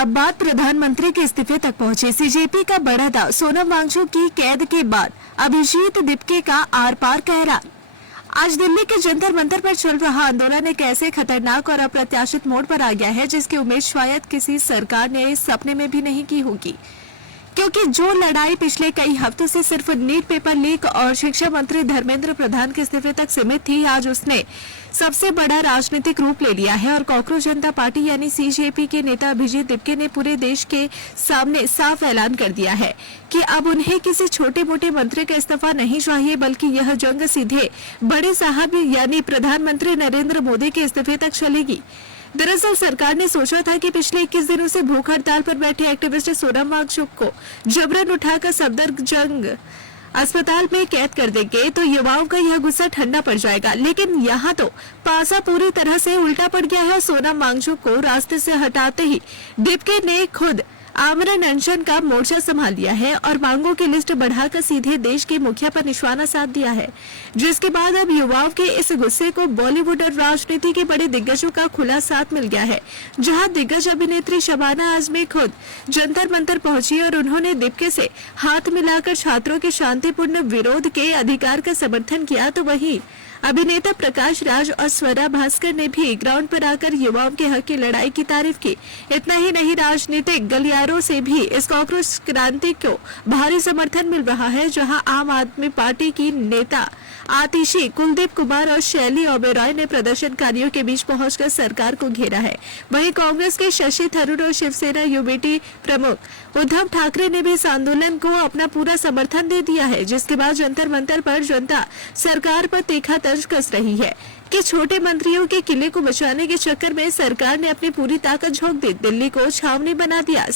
अब बात प्रधानमंत्री के इस्तीफे तक पहुंची। सीजेपी का बड़ा दाव, सोनम वांगचुक की कैद के बाद अभिजीत दिपके का आर पार का ऐलान। आज दिल्ली के जंतर मंतर पर चल रहा आंदोलन एक ऐसे खतरनाक और अप्रत्याशित मोड़ पर आ गया है जिसकी उम्मीद शायद किसी सरकार ने सपने में भी नहीं की होगी, क्योंकि जो लड़ाई पिछले कई हफ्तों से सिर्फ नीट पेपर लीक और शिक्षा मंत्री धर्मेंद्र प्रधान के इस्तीफे तक सीमित थी, आज उसने सबसे बड़ा राजनीतिक रूप ले लिया है। और कांग्रेस जनता पार्टी यानी सीजेपी के नेता अभिजीत दिपके ने पूरे देश के सामने साफ ऐलान कर दिया है कि अब उन्हें किसी छोटे मोटे मंत्री का इस्तीफा नहीं चाहिए, बल्कि यह जंग सीधे बड़े साहब यानी प्रधानमंत्री नरेंद्र मोदी के इस्तीफे तक चलेगी। दरअसल सरकार ने सोचा था कि पिछले 21 दिनों से भूख हड़ताल पर बैठे एक्टिविस्ट सोनम वांगचुक को जबरन उठाकर सफदरजंग अस्पताल में कैद कर देंगे तो युवाओं का यह गुस्सा ठंडा पड़ जाएगा। लेकिन यहाँ तो पासा पूरी तरह से उल्टा पड़ गया है। सोनम वांगचुक को रास्ते से हटाते ही दिपके ने खुद आमरण अनशन का मोर्चा संभाल लिया है और मांगों की लिस्ट बढ़ाकर सीधे देश के मुखिया पर निशाना साध दिया है, जिसके बाद अब युवाओं के इस गुस्से को बॉलीवुड और राजनीति के बड़े दिग्गजों का खुला साथ मिल गया है। जहां दिग्गज अभिनेत्री शबाना आजमी खुद जंतर मंतर पहुंची और उन्होंने दिपके से हाथ मिलाकर छात्रों के शांतिपूर्ण विरोध के अधिकार का समर्थन किया, तो वहीं अभिनेता प्रकाश राज और स्वरा भास्कर ने भी ग्राउंड पर आकर युवाओं के हक की लड़ाई की तारीफ की। इतना ही नहीं, राजनीतिक गलियारों से भी इस कांग्रेस क्रांति को भारी समर्थन मिल रहा है, जहां आम आदमी पार्टी की नेता आतिशी कुलदीप कुमार और शैली ओबेरॉय ने प्रदर्शनकारियों के बीच पहुंचकर सरकार को घेरा है। वहीं कांग्रेस के शशि थरूर और शिवसेना यूबीटी प्रमुख उद्धव ठाकरे ने भी इस आंदोलन को अपना पूरा समर्थन दे दिया है, जिसके बाद जंतर मंतर पर जनता सरकार पर तीखा तंज कस रही है कि छोटे मंत्रियों के किले को बचाने के चक्कर में सरकार ने अपनी पूरी ताकत झोंक दी, दिल्ली को छावनी बना दिया,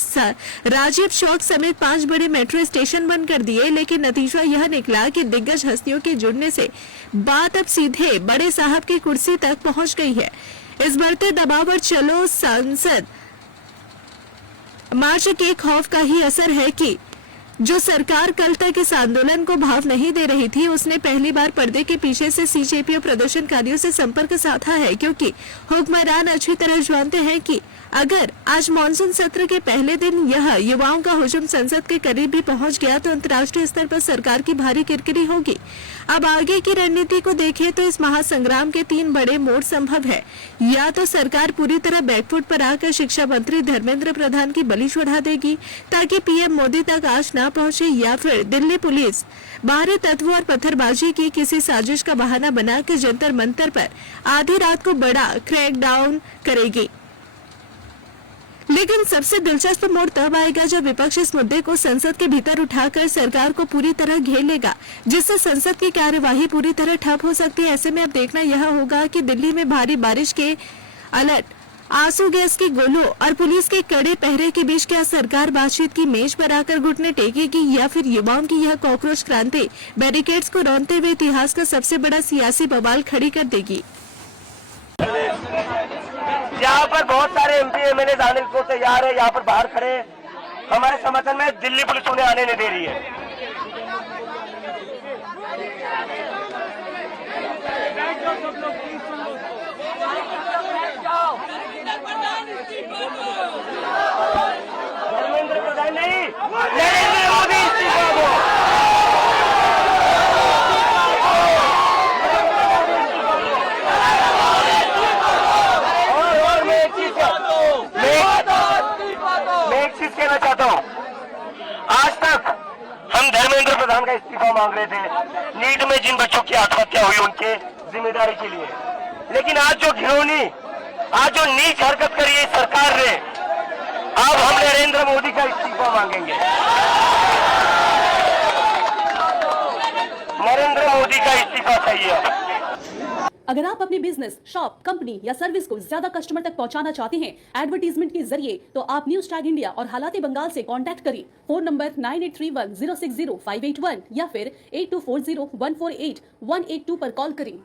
राजीव चौक समेत 5 बड़े मेट्रो स्टेशन बंद कर दिए। लेकिन नतीजा यह निकला कि दिग्गज हस्तियों के जुड़ने से बात अब सीधे बड़े साहब की कुर्सी तक पहुंच गई है। इस बढ़ते दबाव पर चलो संसद मार्च के खौफ का ही असर है कि जो सरकार कल तक इस आंदोलन को भाव नहीं दे रही थी, उसने पहली बार पर्दे के पीछे से सीजेपी और प्रदर्शनकारियों से संपर्क साधा है, क्योंकि हुक्मरान अच्छी तरह जानते हैं कि अगर आज मानसून सत्र के पहले दिन यह युवाओं का हुजूम संसद के करीब भी पहुंच गया तो अंतर्राष्ट्रीय स्तर पर सरकार की भारी किरकिरी होगी। अब आगे की रणनीति को देखें तो इस महासंग्राम के 3 बड़े मोड़ संभव है। या तो सरकार पूरी तरह बैकफुट पर आकर शिक्षा मंत्री धर्मेंद्र प्रधान की बलि चढ़ा देगी ताकि पीएम मोदी तक आज न पहुंचे, या फिर दिल्ली पुलिस बाहरी तत्वों और पत्थरबाजी की किसी साजिश का बहाना बनाकर जंतर मंतर पर आधी रात को बड़ा क्रैकडाउन करेगी। लेकिन सबसे दिलचस्प मोड़ तब आएगा जब विपक्ष इस मुद्दे को संसद के भीतर उठाकर सरकार को पूरी तरह घेर लेगा, जिससे संसद की कार्यवाही पूरी तरह ठप हो सकती है। ऐसे में अब देखना यह होगा कि दिल्ली में भारी बारिश के अलर्ट, आंसू गैस की गोलों और पुलिस के कड़े पहरे के बीच क्या सरकार बातचीत की मेज पर आकर घुटने टेकेगी, या फिर युवाओं की यह कॉकरोच क्रांति बैरिकेड्स को रौंदते हुए इतिहास का सबसे बड़ा सियासी बवाल खड़ी कर देगी। यहाँ पर बहुत सारे एमपी एमएलए आने को तैयार है, यहाँ पर बाहर खड़े हमारे समर्थन में, दिल्ली पुलिस उन्हें आने नहीं दे रही है। धर्मेंद्र प्रधान नहीं, नरेंद्र मोदी इस्तीफा दो। कहना चाहता हूं, आज तक हम धर्मेंद्र प्रधान का इस्तीफा मांग रहे थे नीट में जिन बच्चों की आत्महत्या हुई उनके जिम्मेदारी के लिए, लेकिन आज जो घिनौनी, आज जो नीच हरकत करी है सरकार ने, अब हम नरेंद्र मोदी का इस्तीफा मांगेंगे। नरेंद्र मोदी का इस्तीफा चाहिए। अगर आप अपने बिजनेस, शॉप, कंपनी या सर्विस को ज्यादा कस्टमर तक पहुंचाना चाहते हैं एडवर्टीजमेंट के जरिए, तो आप न्यूज टैग इंडिया और हालाते बंगाल से कांटेक्ट करें। फोन नंबर 9831060581 या फिर 8240148182 पर कॉल करें।